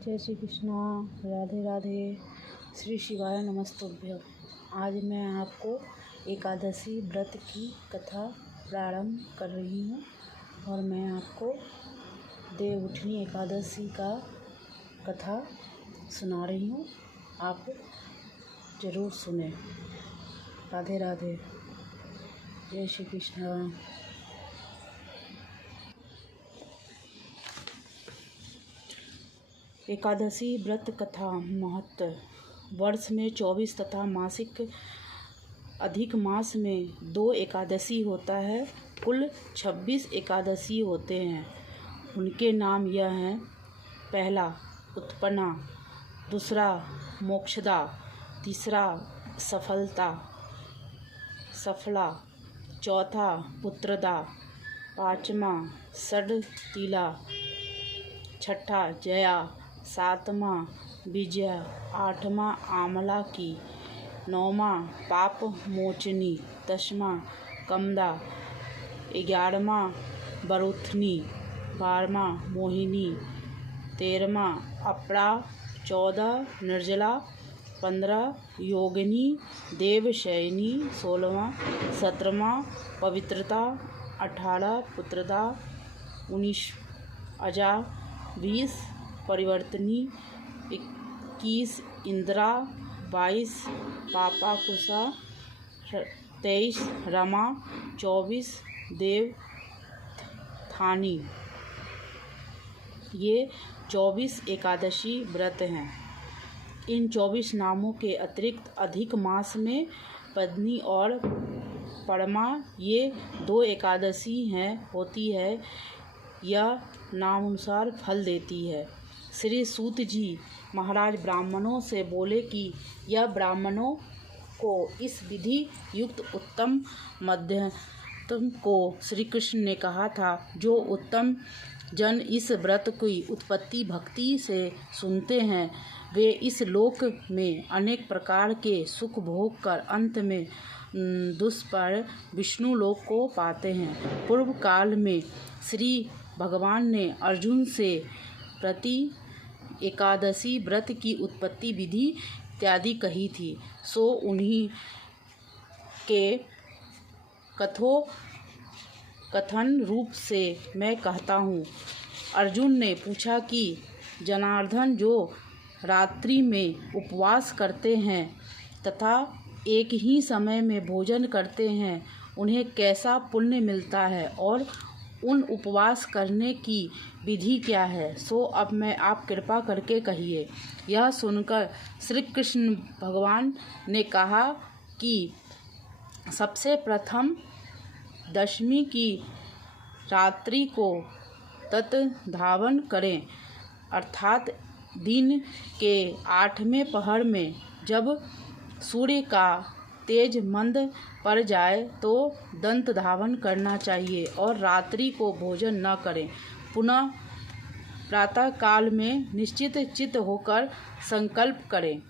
जय श्री कृष्णा। राधे राधे। श्री शिवाय नमस्तुभ्यं। आज मैं आपको एकादशी व्रत की कथा प्रारंभ कर रही हूँ और मैं आपको देवउठनी एकादशी का कथा सुना रही हूँ। आप ज़रूर सुने। राधे राधे। जय श्री कृष्णा। एकादशी व्रत कथा महत्व। वर्ष में 24 तथा मासिक अधिक मास में 2 एकादशी होता है। कुल 26 एकादशी होते हैं। उनके नाम यह हैं: पहला उत्पन्ना, दूसरा मोक्षदा, तीसरा सफला, चौथा पुत्रदा, पाँचवा षडतिला, छठा जया, सातवां विजया, आठवां आमला की, नौवां पाप मोचनी, 10वां कमदा, 11वां बरुथनी, 12वां मोहिनी, 13वां अपरा, 14 निर्जला, 15 योगिनी देवशयनी, 16वां 17वां पवित्रता, 18 पुत्रदा, 19 अजा, 20 परिवर्तनी, 21 इंदिरा, 22 पापाकुशा, 23 रमा, 24 देवथानी। ये 24 एकादशी व्रत हैं। इन 24 नामों के अतिरिक्त अधिक मास में पद्मिनी और परमा ये 2 एकादशी होती है। यह नामानुसार फल देती है। श्री सूत जी महाराज ब्राह्मणों से बोले कि यह ब्राह्मणों को इस विधि युक्त उत्तम मध्यम को श्री कृष्ण ने कहा था। जो उत्तम जन इस व्रत की उत्पत्ति भक्ति से सुनते हैं, वे इस लोक में अनेक प्रकार के सुख भोग कर अंत में दुष्पर विष्णु लोक को पाते हैं। पूर्व काल में श्री भगवान ने अर्जुन से प्रति एकादशी व्रत की उत्पत्ति विधि इत्यादि कही थी। सो उन्हीं के कथन रूप से मैं कहता हूँ। अर्जुन ने पूछा कि जनार्दन, जो रात्रि में उपवास करते हैं तथा एक ही समय में भोजन करते हैं, उन्हें कैसा पुण्य मिलता है और उन उपवास करने की विधि क्या है? सो अब मैं आप कृपा करके कहिए। यह सुनकर श्री कृष्ण भगवान ने कहा कि सबसे प्रथम दशमी की रात्रि को तत्धावन करें, अर्थात दिन के 8वें पहर में जब सूर्य का तेज मंद पड़ जाए तो दंत धावन करना चाहिए और रात्रि को भोजन न करें। पुनः प्रातः काल में निश्चित चित्त होकर संकल्प करें।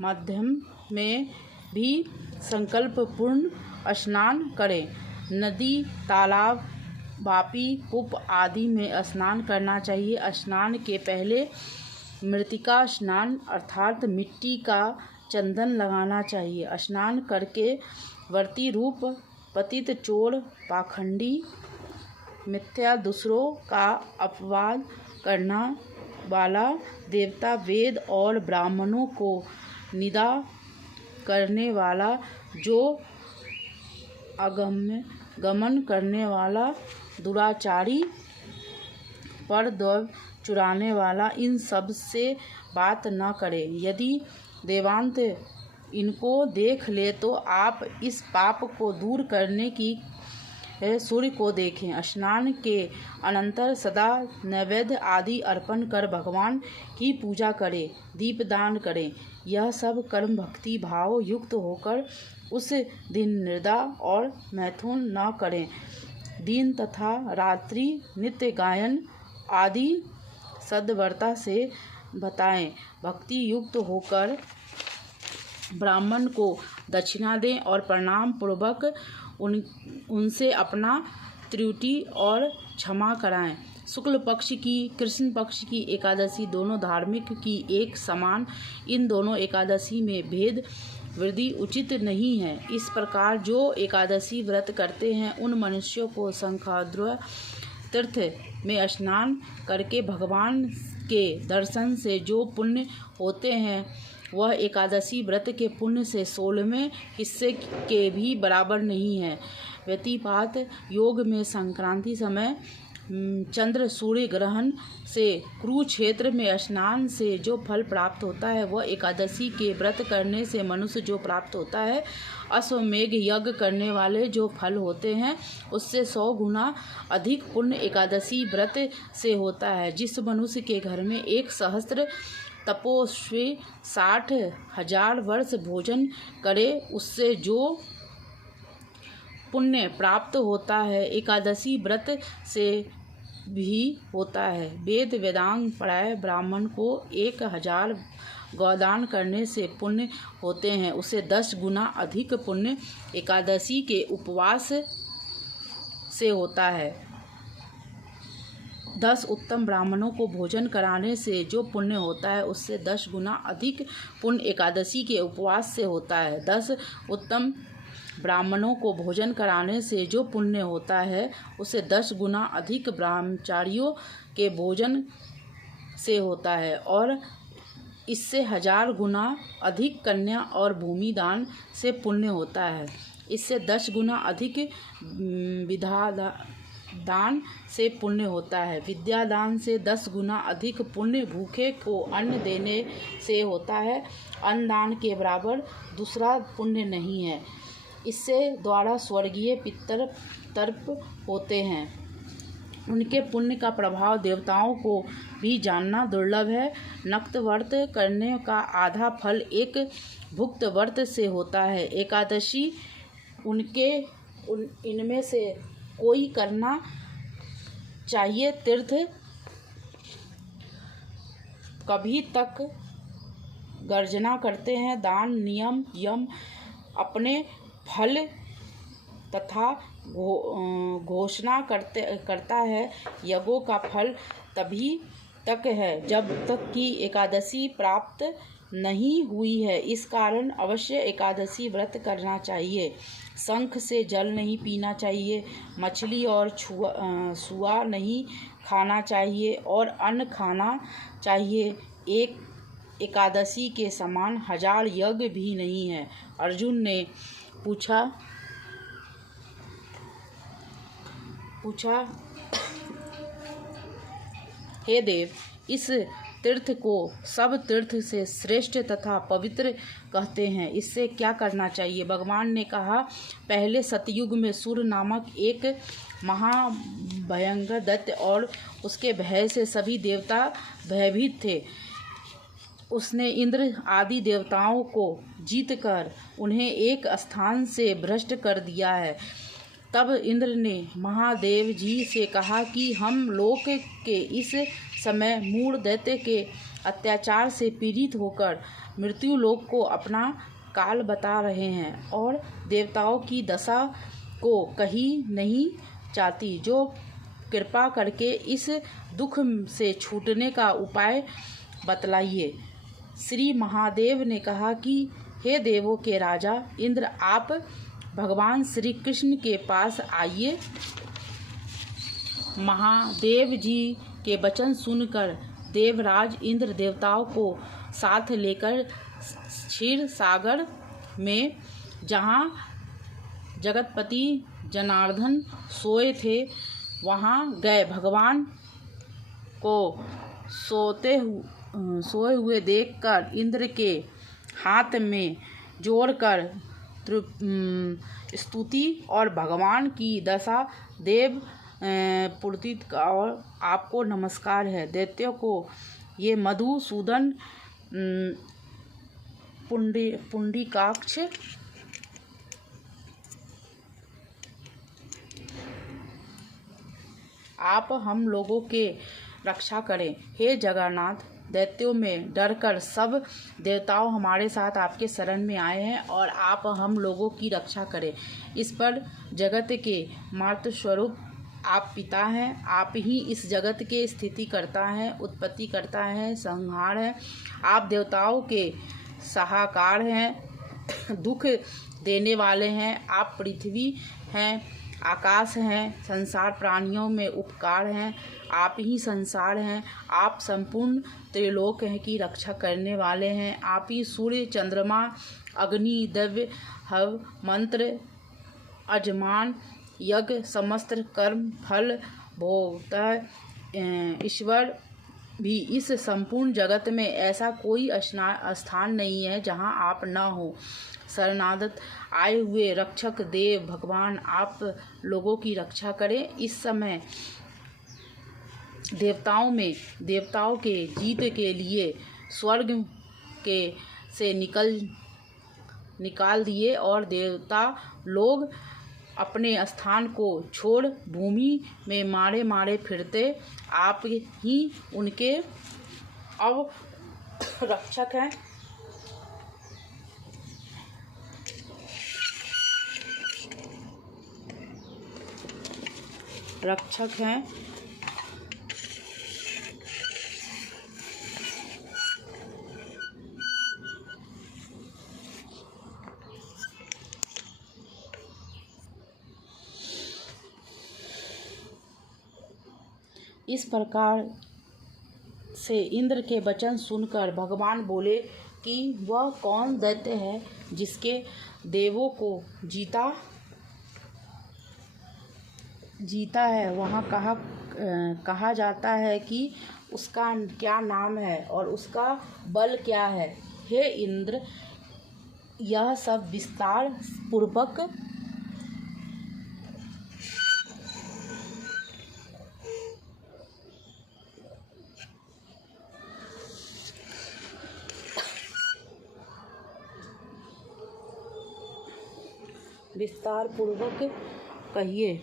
मध्यम में भी संकल्पपूर्ण स्नान करें। नदी, तालाब, वापी, कूप आदि में स्नान करना चाहिए। स्नान के पहले मृतिका स्नान अर्थात मिट्टी का चंदन लगाना चाहिए। स्नान करके व्रती रूप पतित, चोर, पाखंडी, मिथ्या, दूसरों का अपवाद करना वाला, देवता, वेद और ब्राह्मणों को निंदा करने वाला, जो गमन करने वाला, दुराचारी, परद्रव्य चुराने वाला, इन सब से बात न करे। यदि देवांत इनको देख ले तो आप इस पाप को दूर करने की सूर्य को देखें। स्नान के अनंतर सदा नैवेद्य आदि अर्पण कर भगवान की पूजा करें, दीपदान करें। यह सब कर्म भक्ति भाव युक्त होकर उस दिन निद्रा और मैथुन न करें। दिन तथा रात्रि नित्य गायन आदि सद्व्रता से बताएं। भक्ति युक्त होकर ब्राह्मण को दक्षिणा दें और प्रणाम पूर्वक उनसे अपना त्रुटि और क्षमा कराएं। शुक्ल पक्ष की कृष्ण पक्ष की एकादशी दोनों धार्मिक की एक समान, इन दोनों एकादशी में भेद वृद्धि उचित नहीं है। इस प्रकार जो एकादशी व्रत करते हैं उन मनुष्यों को शंखाद्वय तीर्थ में स्नान करके भगवान के दर्शन से जो पुण्य होते हैं वह एकादशी व्रत के पुण्य से 16वें हिस्से के भी बराबर नहीं है। व्यतिपात योग में संक्रांति समय चंद्र सूर्य ग्रहण से कुरुक्षेत्र में स्नान से जो फल प्राप्त होता है वह एकादशी के व्रत करने से मनुष्य जो प्राप्त होता है अश्वमेघ यज्ञ करने वाले जो फल होते हैं उससे 100 गुना अधिक पुण्य एकादशी व्रत से होता है। जिस मनुष्य के घर में 1 सहस्त्र तपोस्वी 60,000 वर्ष भोजन करे उससे जो पुण्य प्राप्त होता है एकादशी व्रत से भी होता है। वेद वेदांग पढ़ाए ब्राह्मण को 1000 गौदान करने से पुण्य होते हैं, उसे 10 गुना अधिक पुण्य एकादशी के उपवास से होता है। 10 उत्तम ब्राह्मणों को भोजन कराने से जो पुण्य होता है उससे 10 गुना अधिक पुण्य एकादशी के उपवास से होता है। 10 उत्तम ब्राह्मणों को भोजन कराने से जो पुण्य होता है उसे 10 गुना अधिक ब्रह्मचारियों के भोजन से होता है और इससे 1000 गुना अधिक कन्या और भूमि दान से पुण्य होता है। इससे 10 गुना अधिक विद्या दान से पुण्य होता है। विद्या दान से 10 गुना अधिक पुण्य भूखे को अन्न देने से होता है। अन्न दान के बराबर दूसरा पुण्य नहीं है। इससे द्वारा स्वर्गीय पितर तर्प होते हैं, उनके पुण्य का प्रभाव देवताओं को भी जानना दुर्लभ है। नक्त व्रत करने का आधा फल एक भुक्त व्रत से होता है। एकादशी इनमें से कोई करना चाहिए। तीर्थ कभी तक गर्जना करते हैं, दान नियम यम अपने फल तथा घोषणा करता है। यज्ञों का फल तभी तक है जब तक कि एकादशी प्राप्त नहीं हुई है। इस कारण अवश्य एकादशी व्रत करना चाहिए। शंख से जल नहीं पीना चाहिए, मछली और सुआ नहीं खाना चाहिए और अन्न खाना चाहिए। एक एकादशी के समान 1000 यज्ञ भी नहीं है। अर्जुन ने पूछा हे देव, इस तीर्थ को सब तीर्थ से श्रेष्ठ तथा पवित्र कहते हैं, इससे क्या करना चाहिए? भगवान ने कहा, पहले सतयुग में सूर्य नामक एक महाभयंकर दैत्य और उसके भय से सभी देवता भयभीत थे। उसने इंद्र आदि देवताओं को जीतकर उन्हें एक स्थान से भ्रष्ट कर दिया है। तब इंद्र ने महादेव जी से कहा कि हम लोक के इस समय मूढ़ दैत्य के अत्याचार से पीड़ित होकर मृत्यु लोक को अपना काल बता रहे हैं और देवताओं की दशा को कही नहीं चाहती। जो कृपा करके इस दुख से छूटने का उपाय बतलाइए। श्री महादेव ने कहा कि हे देवों के राजा इंद्र, आप भगवान श्री कृष्ण के पास आइए। महादेव जी के वचन सुनकर देवराज इंद्र देवताओं को साथ लेकर क्षीर सागर में, जहाँ जगतपति जनार्दन सोए थे, वहाँ गए। भगवान को सोए हुए देखकर इंद्र के हाथ में जोड़कर स्तुति और भगवान की दशा देव पुरतित और आपको नमस्कार है। दैत्यों को ये मधुसूदन पुंडिकाक्ष आप हम लोगों के रक्षा करें। हे जगन्नाथ, दैत्यों में डरकर सब देवताओं हमारे साथ आपके शरण में आए हैं और आप हम लोगों की रक्षा करें। इस पर जगत के मातृ स्वरूप आप पिता हैं, आप ही इस जगत के स्थिति करता है, उत्पत्ति करता है, संहार है। आप देवताओं के सहाकार हैं, दुख देने वाले हैं। आप पृथ्वी हैं, आकाश हैं, संसार प्राणियों में उपकार हैं। आप ही संसार हैं। आप संपूर्ण त्रिलोक की रक्षा करने वाले हैं। आप ही सूर्य, चंद्रमा, अग्नि, दिव्य हव, मंत्र, अजमान, यज्ञ, समस्त कर्म फल भोगता ईश्वर भी। इस संपूर्ण जगत में ऐसा कोई स्थान नहीं है जहाँ आप न हो। शरणागत आए हुए रक्षक देव भगवान आप लोगों की रक्षा करें। इस समय देवताओं के जीत के लिए स्वर्ग के से निकाल दिए और देवता लोग अपने स्थान को छोड़ भूमि में मारे मारे फिरते। आप ही उनके अब रक्षक हैं। इस प्रकार से इंद्र के वचन सुनकर भगवान बोले कि वह कौन दैत्य है जिसके देवों को जीता है। वहाँ कहा जाता है कि उसका क्या नाम है और उसका बल क्या है। हे इंद्र, यह सब विस्तार पूर्वक कहिए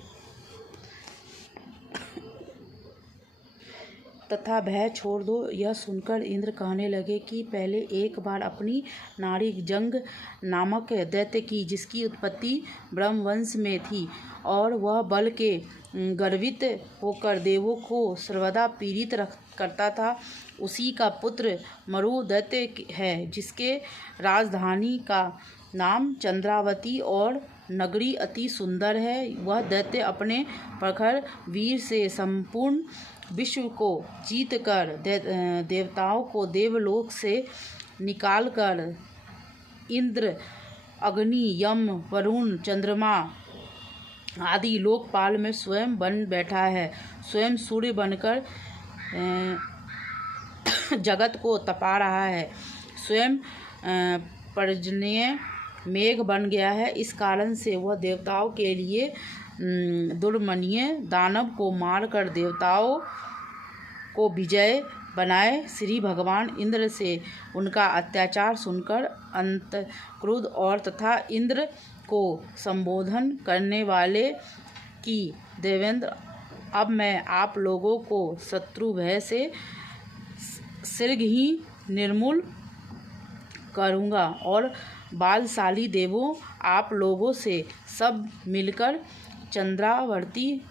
तथा भय छोड़ दो। यह सुनकर इंद्र कहने लगे कि पहले एक बार अपनी नारी जंग नामक दैत्य की, जिसकी उत्पत्ति ब्रह्मवंश में थी और वह बल के गर्वित होकर देवों को सर्वदा पीड़ित करता था, उसी का पुत्र मरु दैत्य है, जिसके राजधानी का नाम चंद्रावती और नगरी अति सुंदर है। वह दैत्य अपने प्रखर वीर से संपूर्ण विश्व को जीतकर देवताओं को देवलोक से निकालकर इंद्र, अग्नि, यम, वरुण, चंद्रमा आदि लोकपाल में स्वयं बन बैठा है। स्वयं सूर्य बनकर जगत को तपा रहा है। स्वयं पर्जन्य मेघ बन गया है। इस कारण से वह देवताओं के लिए दुर्मनीय दानव को मारकर देवताओं को विजय बनाए। श्री भगवान इंद्र से उनका अत्याचार सुनकर अंत क्रोध और तथा इंद्र को संबोधन करने वाले कि देवेंद्र, अब मैं आप लोगों को शत्रु भय से शीघ्र ही निर्मूल करूँगा और बालशाली देवों, आप लोगों से सब मिलकर चंद्रावर्ती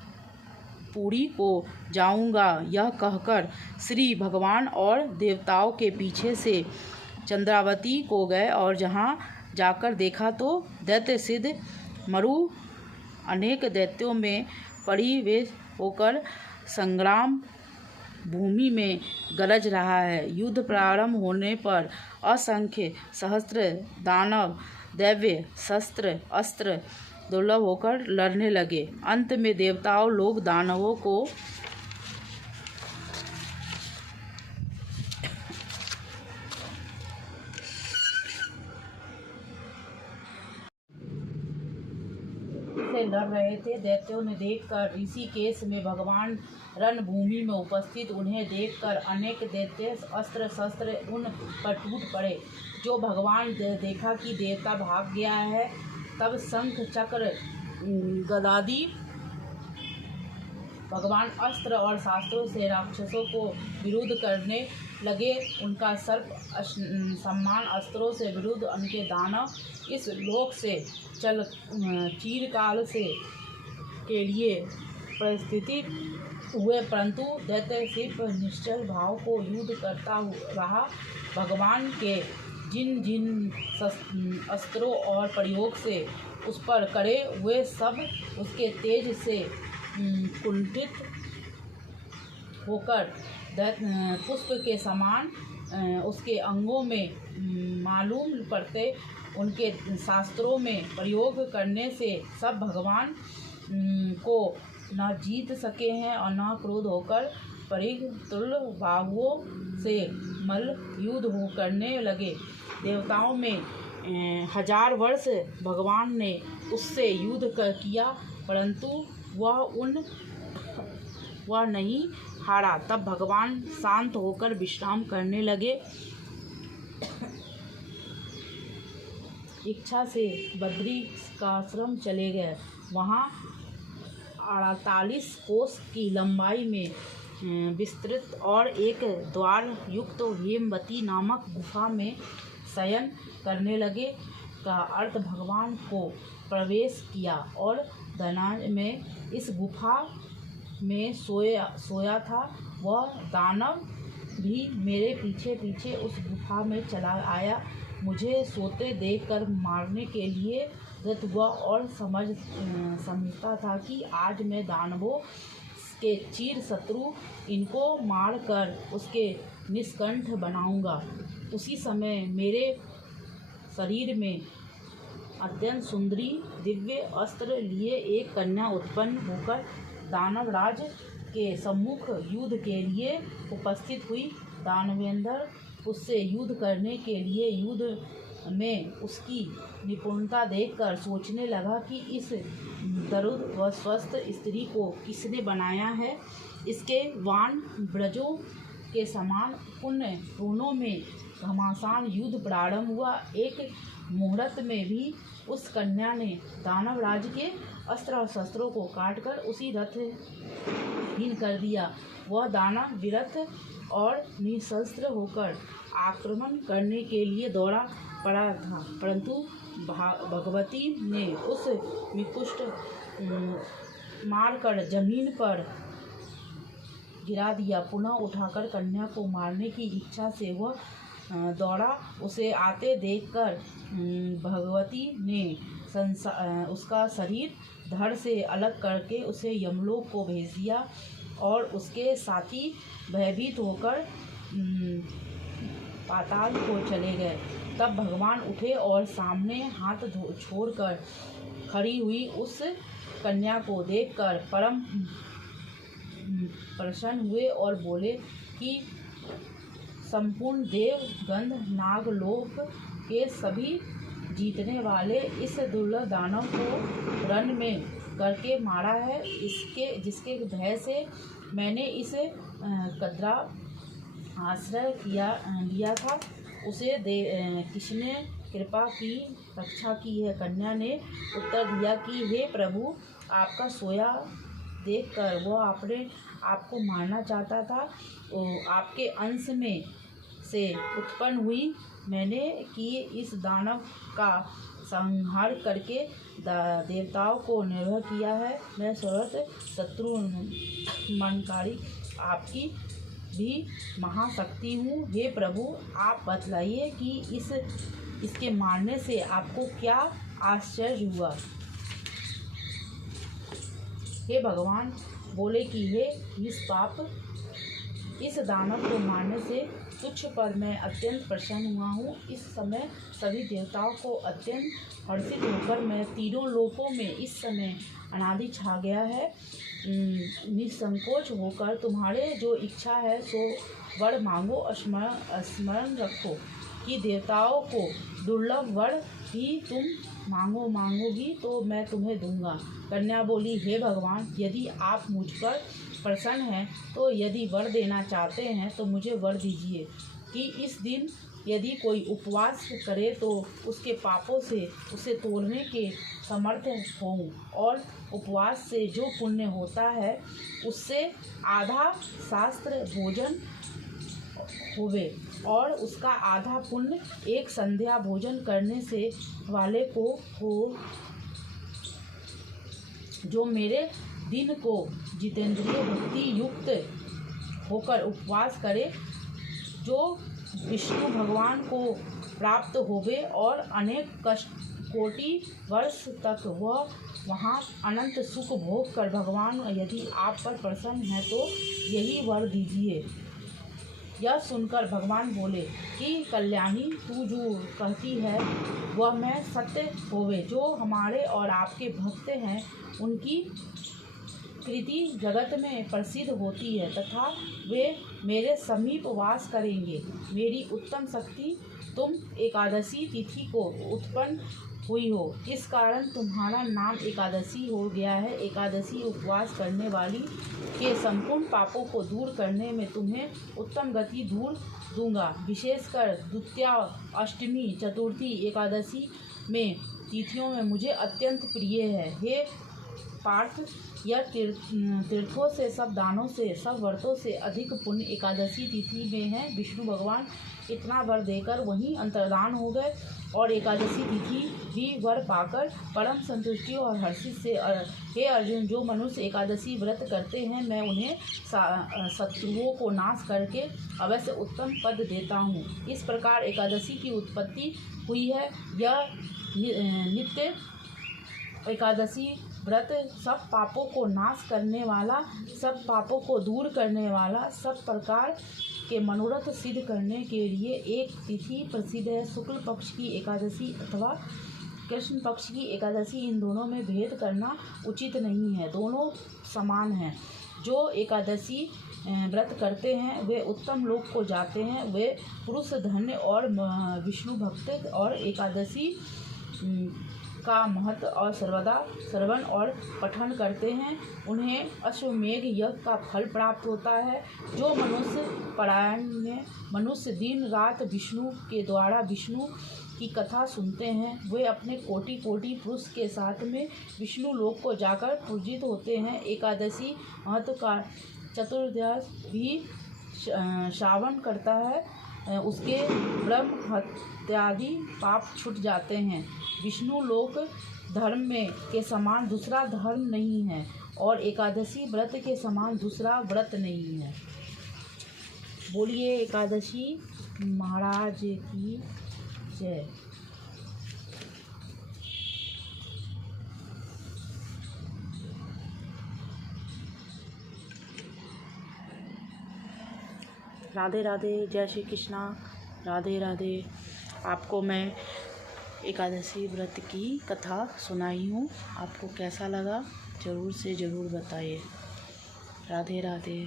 पुरी को जाऊंगा। यह कहकर श्री भगवान और देवताओं के पीछे से चंद्रावती को गए और जहाँ जाकर देखा तो दैत्य सिद्ध मरु अनेक दैत्यों में परिवेश होकर संग्राम भूमि में गरज रहा है। युद्ध प्रारंभ होने पर असंख्य सहस्त्र दानव दैव्य शस्त्र अस्त्र दुर्लभ होकर लड़ने लगे। अंत में देवताओं लोग दानवों को से लड़ रहे थे। दैत्यों ने देखकर ऋषिकेश में भगवान रणभूमि में उपस्थित उन्हें देखकर अनेक दैत्य अस्त्र शस्त्र उन पर टूट पड़े। जो भगवान देखा कि देवता भाग गया है, तब शंख चक्र गदादि भगवान अस्त्र और शास्त्रों से राक्षसों को विरुद्ध करने लगे। उनका सर्प सम्मान अस्त्रों से विरुद्ध उनके दानव इस लोक से चीरकाल से के लिए परिस्थिति हुए, परंतु दैत्य सिर्फ निश्चल भाव को युद्ध करता रहा। भगवान के जिन जिन अस्त्रों और प्रयोग से उस पर करे, वे सब उसके तेज से कुंठित होकर पुष्प के समान उसके अंगों में मालूम पड़ते। उनके शास्त्रों में प्रयोग करने से सब भगवान को न जीत सके हैं और न क्रोध होकर परिग तुल्य बाहुओं से मल्ल युद्ध हो करने लगे। देवताओं में 1000 वर्ष भगवान ने उससे युद्ध किया, परंतु वह नहीं हारा। तब भगवान शांत होकर विश्राम करने लगे। इच्छा से बद्री का आश्रम चले गए। वहाँ 48 कोस की लंबाई में विस्तृत और एक द्वार युक्त हेमवती नामक गुफा में शयन करने लगे। का अर्थ भगवान को प्रवेश किया और धनाज में इस गुफा में सोया था। वह दानव भी मेरे पीछे पीछे उस गुफा में चला आया। मुझे सोते देखकर मारने के लिए रत हुआ और समझता था कि आज मैं दानवों के चीर शत्रु इनको मार कर उसके निष्कंठ बनाऊंगा। उसी समय मेरे शरीर में अत्यंत सुंदरी दिव्य अस्त्र लिए एक कन्या उत्पन्न होकर दानवराज के सम्मुख युद्ध के लिए उपस्थित हुई। दानवेंद्र उससे युद्ध करने के लिए युद्ध में उसकी निपुणता देखकर सोचने लगा कि इस दरुद व स्वस्थ स्त्री को किसने बनाया है। इसके वाण ब्रजों के समान पुण्य दोनों में घमासान युद्ध प्रारंभ हुआ। एक मुहूर्त में भी उस कन्या ने दानवराज के अस्त्र और शस्त्रों को काटकर उसी रथ हीन कर दिया। वह दानव विरथ और निशस्त्र होकर आक्रमण करने के लिए दौड़ा पड़ा था, परंतु भगवती ने उस निकुष्ट मारकर जमीन पर गिरा दिया। पुनः उठाकर कन्या को मारने की इच्छा से वह दौड़ा। उसे आते देखकर भगवती ने उसका शरीर धड़ से अलग करके उसे यमलोक को भेज दिया और उसके साथी भयभीत होकर पाताल को चले गए। तब भगवान उठे और सामने हाथ छोड़कर खड़ी हुई उस कन्या को देखकर परम प्रसन्न हुए और बोले कि संपूर्ण देव गंध नागलोक के सभी जीतने वाले इस दुर्लभ दानव को रण में करके मारा है। जिसके भय से मैंने इस कद्रा आश्रय लिया था, उसे किसने कृपा की रक्षा की है। कन्या ने उत्तर दिया कि हे प्रभु, आपका सोया देखकर वह अपने आप को मारना चाहता था। आपके अंश में से उत्पन्न हुई मैंने कि इस दानव का संहार करके देवताओं को निर्भय किया है। मैं सर्वत्र शत्रु मनकारी आपकी भी महाशक्ति हूँ। हे प्रभु, आप बतलाइए कि इसके मारने से आपको क्या आश्चर्य हुआ। हे भगवान बोले कि हे निष्पाप, इस दानव को मारने से तुच्छ पर मैं अत्यंत प्रसन्न हुआ हूँ। इस समय सभी देवताओं को अत्यंत हर्षित होकर मैं तीनों लोकों में इस समय अनादि छा गया है। निसंकोच होकर तुम्हारे जो इच्छा है सो वर मांगो। स्मरण रखो कि देवताओं को दुर्लभ वर भी तुम मांगोगी तो मैं तुम्हें दूंगा। कन्या बोली, हे भगवान, यदि आप मुझ पर प्रसन्न हैं तो यदि वर देना चाहते हैं तो मुझे वर दीजिए कि इस दिन यदि कोई उपवास करे तो उसके पापों से उसे तोड़ने के समर्थ होऊं और उपवास से जो पुण्य होता है उससे आधा शास्त्र भोजन होवे और उसका आधा पुण्य एक संध्या भोजन करने से वाले को हो जो मेरे दिन को जितेंद्रिय भक्ति युक्त होकर उपवास करे, जो विष्णु भगवान को प्राप्त होवे और अनेक कोटि वर्ष तक वह वहाँ अनंत सुख भोग कर भगवान यदि आप पर प्रसन्न है तो यही वर दीजिए। यह सुनकर भगवान बोले कि कल्याणी, तू जो कहती है वह मैं सत्य होवे। जो हमारे और आपके भक्त हैं उनकी कृति जगत में प्रसिद्ध होती है तथा वे मेरे समीप वास करेंगे। मेरी उत्तम शक्ति तुम एकादशी तिथि को उत्पन्न हुई हो, इस कारण तुम्हारा नाम एकादशी हो गया है। एकादशी उपवास करने वाली के संपूर्ण पापों को दूर करने में तुम्हें उत्तम गति दूंगा। विशेषकर द्वितीया, अष्टमी, चतुर्थी, एकादशी में तिथियों में मुझे अत्यंत प्रिय है। हे पार्थ, यह तीर्थों से, सब दानों से, सब व्रतों से अधिक पुण्य एकादशी तिथि में है। विष्णु भगवान इतना वर देकर वहीं अंतर्धान हो गए और एकादशी तिथि भी वर पाकर परम संतुष्टि और हर्षित से, हे अर्जुन, जो मनुष्य एकादशी व्रत करते हैं मैं उन्हें शत्रुओं को नाश करके अवश्य उत्तम पद देता हूँ। इस प्रकार एकादशी की उत्पत्ति हुई है। यह नित्य एकादशी व्रत सब पापों को नाश करने वाला, सब पापों को दूर करने वाला, सब प्रकार के मनोरथ सिद्ध करने के लिए एक तिथि प्रसिद्ध है। शुक्ल पक्ष की एकादशी अथवा कृष्ण पक्ष की एकादशी, इन दोनों में भेद करना उचित नहीं है, दोनों समान हैं। जो एकादशी व्रत करते हैं वे उत्तम लोक को जाते हैं। वे पुरुष धन्य और विष्णु भक्त और एकादशी का महत्व और सर्वदा श्रवण और पठन करते हैं, उन्हें अश्वमेघ यज्ञ का फल प्राप्त होता है। जो मनुष्य परायण में मनुष्य दिन रात विष्णु के द्वारा विष्णु की कथा सुनते हैं, वे अपने कोटि कोटि पुरुष के साथ में विष्णु लोक को जाकर पूजित होते हैं। एकादशी महत्व का चतुर्दश भी श्रावण करता है, उसके ब्रह्म हत्यादि पाप छूट जाते हैं। विष्णु लोक धर्म में के समान दूसरा धर्म नहीं है और एकादशी व्रत के समान दूसरा व्रत नहीं है। बोलिए एकादशी महाराज की जय। राधे राधे, जय श्री कृष्णा, राधे राधे। आपको मैं एकादशी व्रत की कथा सुनाई हूँ, आपको कैसा लगा ज़रूर से ज़रूर बताइए। राधे राधे।